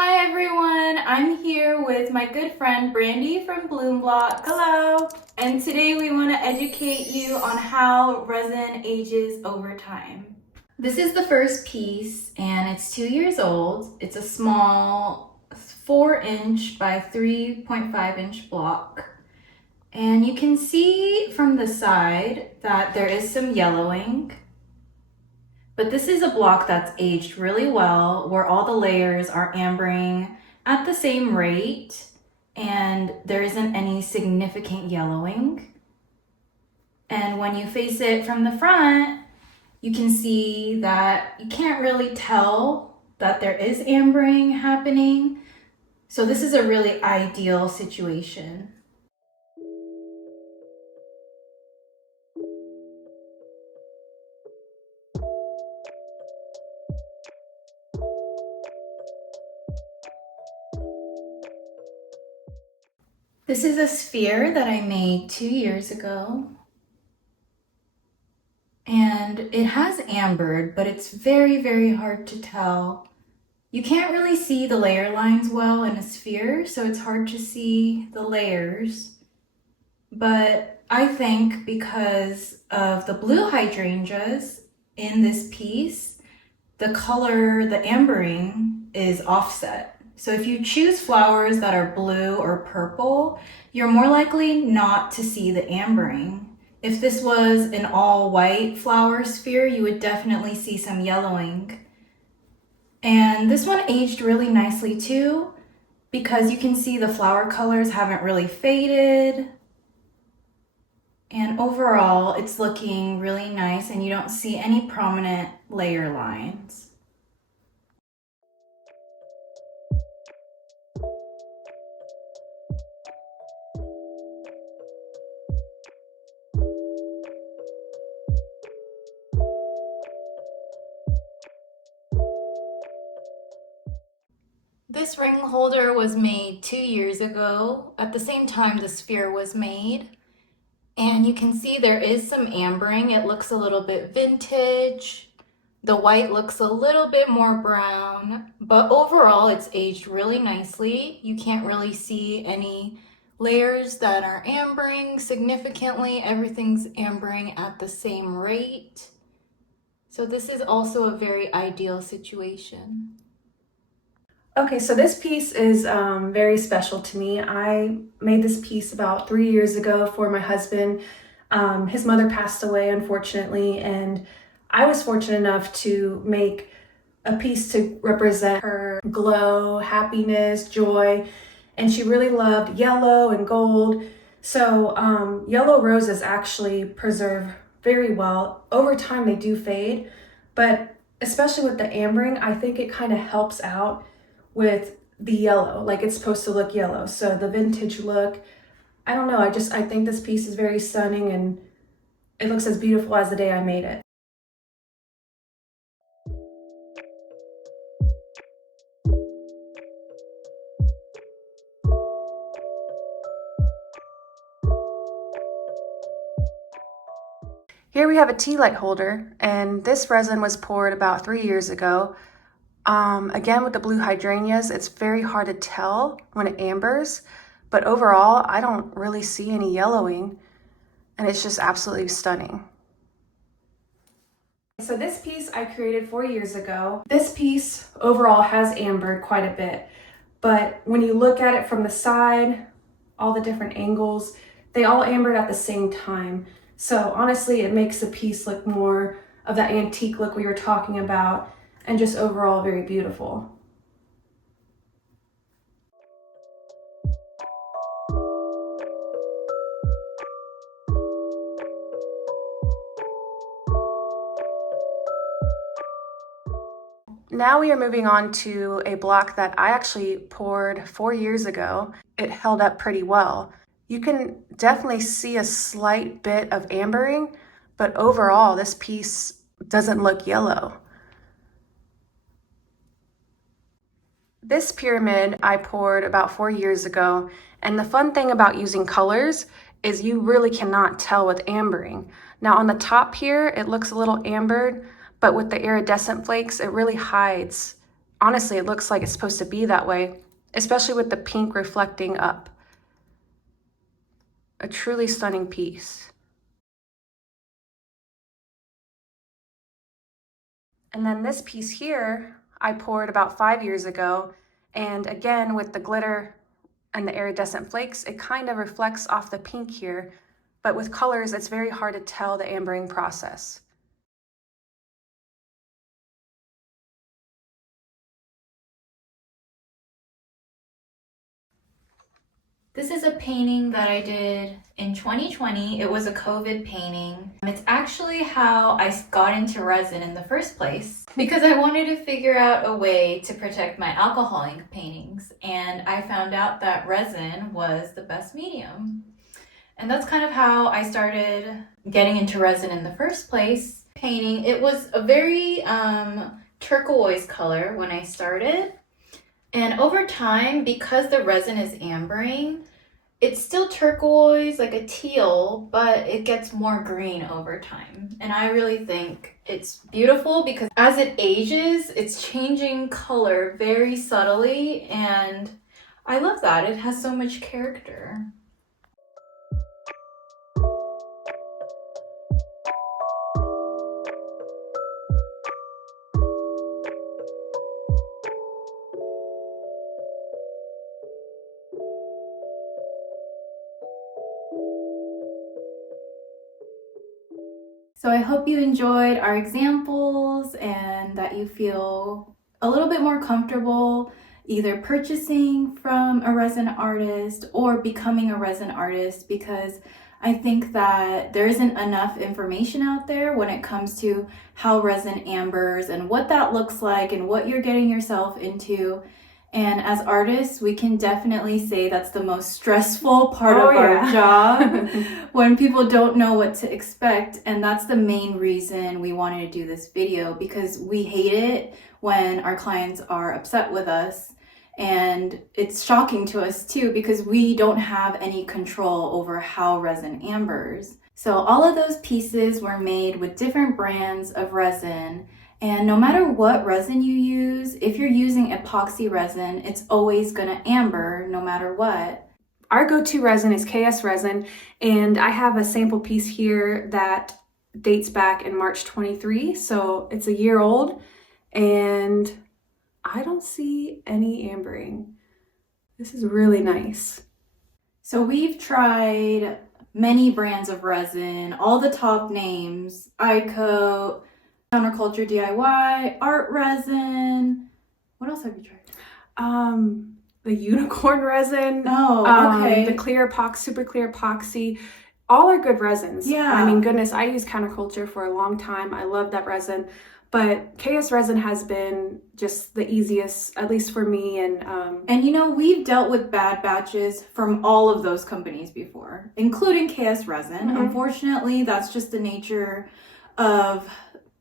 Hi everyone, I'm here with my good friend Brandee from Bloom Blox. Hello! And today we want to educate you on how resin ages over time. This is the first piece and it's 2 years old. It's a small 4-inch by 3.5-inch block. And you can see from the side that there is some yellowing. But this is a block that's aged really well, where all the layers are ambering at the same rate and there isn't any significant yellowing. And when you face it from the front, you can see that you can't really tell that there is ambering happening. So this is a really ideal situation. This is a sphere that I made 2 years ago. And it has ambered, but it's very, very hard to tell. You can't really see the layer lines well in a sphere, so it's hard to see the layers. But I think because of the blue hydrangeas in this piece, the color, the ambering is offset. So if you choose flowers that are blue or purple, you're more likely not to see the ambering. If this was an all white flower sphere, you would definitely see some yellowing. And this one aged really nicely too, because you can see the flower colors haven't really faded. And overall, it's looking really nice and you don't see any prominent layer lines. This ring holder was made 2 years ago, at the same time the sphere was made. And you can see there is some ambering. It looks a little bit vintage. The white looks a little bit more brown, but overall it's aged really nicely. You can't really see any layers that are ambering significantly. Everything's ambering at the same rate. So this is also a very ideal situation. Okay, so this piece is very special to me. I made this piece about 3 years ago for my husband. His mother passed away, unfortunately, and I was fortunate enough to make a piece to represent her glow, happiness, joy, and she really loved yellow and gold. So yellow roses actually preserve very well. Over time, they do fade, but especially with the ambering, I think it kind of helps out with the yellow, like it's supposed to look yellow. So the vintage look, I don't know, I think this piece is very stunning and it looks as beautiful as the day I made it. Here we have a tea light holder, and this resin was poured about 3 years ago. Again, with the blue hydrangeas, it's very hard to tell when it ambers, but overall, I don't really see any yellowing, and it's just absolutely stunning. So this piece I created 4 years ago. This piece overall has ambered quite a bit, but when you look at it from the side, all the different angles, they all ambered at the same time. So honestly, it makes the piece look more of that antique look we were talking about, and just overall very beautiful. Now we are moving on to a block that I actually poured 4 years ago. It held up pretty well. You can definitely see a slight bit of ambering, but overall this piece doesn't look yellow. This pyramid I poured about 4 years ago, and the fun thing about using colors is you really cannot tell with ambering. Now on the top here, it looks a little ambered, but with the iridescent flakes, it really hides honestly, it looks like it's supposed to be that way, especially with the pink reflecting up. A truly stunning piece. And then this piece here, I poured about 5 years ago. And again, with the glitter and the iridescent flakes, it kind of reflects off the pink here. But with colors, it's very hard to tell the ambering process. This is a painting that I did in 2020. It was a COVID painting. It's actually how I got into resin in the first place because I wanted to figure out a way to protect my alcohol ink paintings, and I found out that resin was the best medium. And that's kind of how I started getting into resin in the first place. Painting, it was a very turquoise color when I started. And over time, because the resin is ambering, it's still turquoise, like a teal, but it gets more green over time. And I really think it's beautiful because as it ages, it's changing color very subtly. And I love that. It has so much character. So I hope you enjoyed our examples and that you feel a little bit more comfortable either purchasing from a resin artist or becoming a resin artist, because I think that there isn't enough information out there when it comes to how resin ambers and what that looks like and what you're getting yourself into. And as artists, we can definitely say that's the most stressful part of our job when people don't know what to expect. And that's the main reason we wanted to do this video, because we hate it when our clients are upset with us. And it's shocking to us too, because we don't have any control over how resin ambers. So all of those pieces were made with different brands of resin. And no matter what resin you use, if you're using epoxy resin, it's always gonna amber no matter what. Our go-to resin is KS resin, and I have a sample piece here that dates back in March 23, so it's a year old, and I don't see any ambering. This is really nice. So we've tried many brands of resin, all the top names, iCoat, Counterculture DIY, Art Resin. What else have you tried? The unicorn resin. Oh, okay. The clear epoxy, super clear epoxy. All are good resins. Yeah. I mean, goodness, I used Counterculture for a long time. I love that resin. But KS resin has been just the easiest, at least for me. And you know, we've dealt with bad batches from all of those companies before, including KS resin. Mm-hmm. Unfortunately, that's just the nature of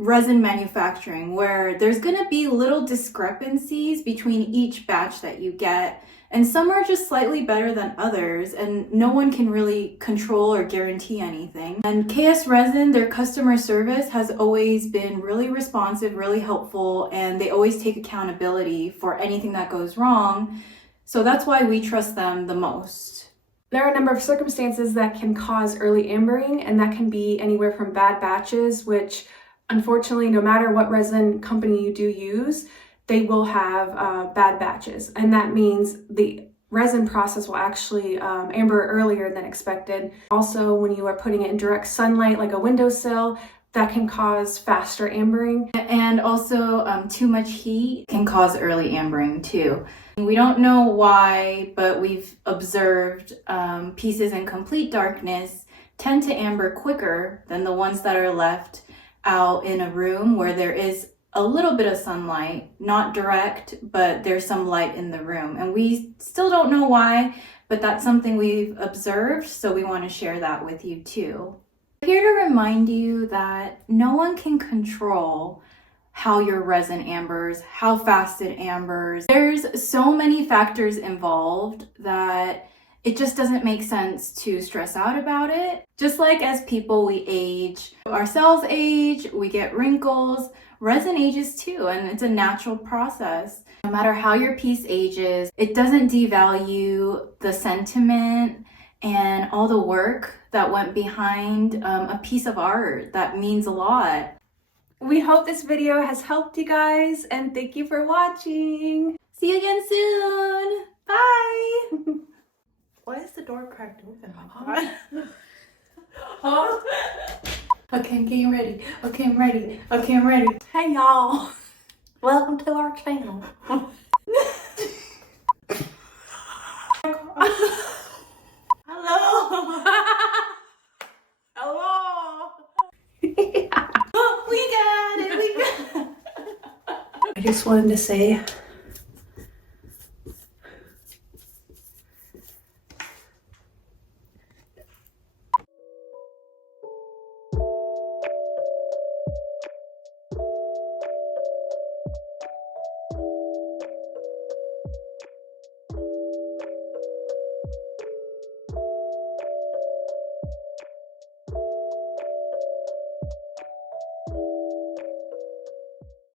resin manufacturing, where there's going to be little discrepancies between each batch that you get, and some are just slightly better than others, and no one can really control or guarantee anything. And KS Resin, their customer service has always been really responsive, really helpful, and they always take accountability for anything that goes wrong. So that's why we trust them the most. There are a number of circumstances that can cause early ambering, and that can be anywhere from bad batches, which unfortunately, no matter what resin company you do use, they will have bad batches. And that means the resin process will actually amber earlier than expected. Also, when you are putting it in direct sunlight, like a windowsill, that can cause faster ambering. And also, too much heat can cause early ambering too. We don't know why, but we've observed pieces in complete darkness tend to amber quicker than the ones that are left out in a room where there is a little bit of sunlight, not direct, but there's some light in the room. And we still don't know why, but that's something we've observed, so we want to share that with you too. I'm here to remind you that no one can control how your resin ambers, how fast it ambers. There's so many factors involved that it just doesn't make sense to stress out about it. Just like as people, we age, our cells age, we get wrinkles. resin ages too, and it's a natural process. No matter how your piece ages, it doesn't devalue the sentiment and all the work that went behind a piece of art that means a lot. We hope this video has helped you guys, and thank you for watching. See you again soon. Bye. Why is the door cracked open? Okay, I'm getting ready. Okay, I'm ready. Okay, I'm ready. Hey y'all, welcome to our channel. Hello. Hello. We got it. We got it. I just wanted to say